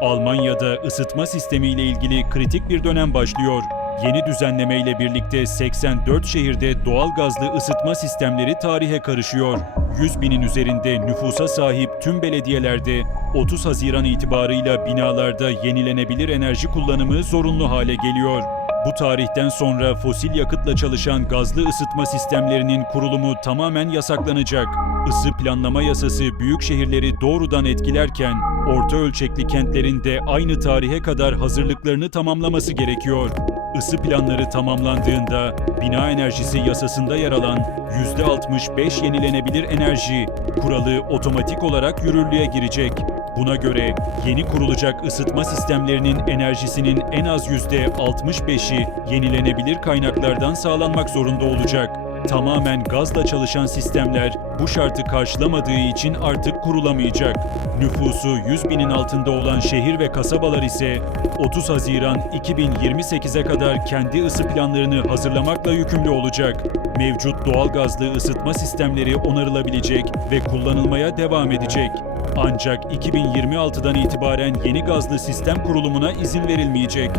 Almanya'da ısıtma sistemi ile ilgili kritik bir dönem başlıyor. Yeni düzenleme ile birlikte 84 şehirde doğal gazlı ısıtma sistemleri tarihe karışıyor. 100 binin üzerinde nüfusa sahip tüm belediyelerde 30 Haziran itibarıyla binalarda yenilenebilir enerji kullanımı zorunlu hale geliyor. Bu tarihten sonra fosil yakıtla çalışan gazlı ısıtma sistemlerinin kurulumu tamamen yasaklanacak. Isı planlama yasası büyük şehirleri doğrudan etkilerken orta ölçekli kentlerin de aynı tarihe kadar hazırlıklarını tamamlaması gerekiyor. Isı planları tamamlandığında bina enerjisi yasasında yer alan %65 yenilenebilir enerji kuralı otomatik olarak yürürlüğe girecek. Buna göre yeni kurulacak ısıtma sistemlerinin enerjisinin en az %65'i yenilenebilir kaynaklardan sağlanmak zorunda olacak. Tamamen gazla çalışan sistemler bu şartı karşılamadığı için artık kurulamayacak. Nüfusu 100 binin altında olan şehir ve kasabalar ise 30 Haziran 2028'e kadar kendi ısı planlarını hazırlamakla yükümlü olacak. Mevcut doğal gazlı ısıtma sistemleri onarılabilecek ve kullanılmaya devam edecek. Ancak 2026'dan itibaren yeni gazlı sistem kurulumuna izin verilmeyecek.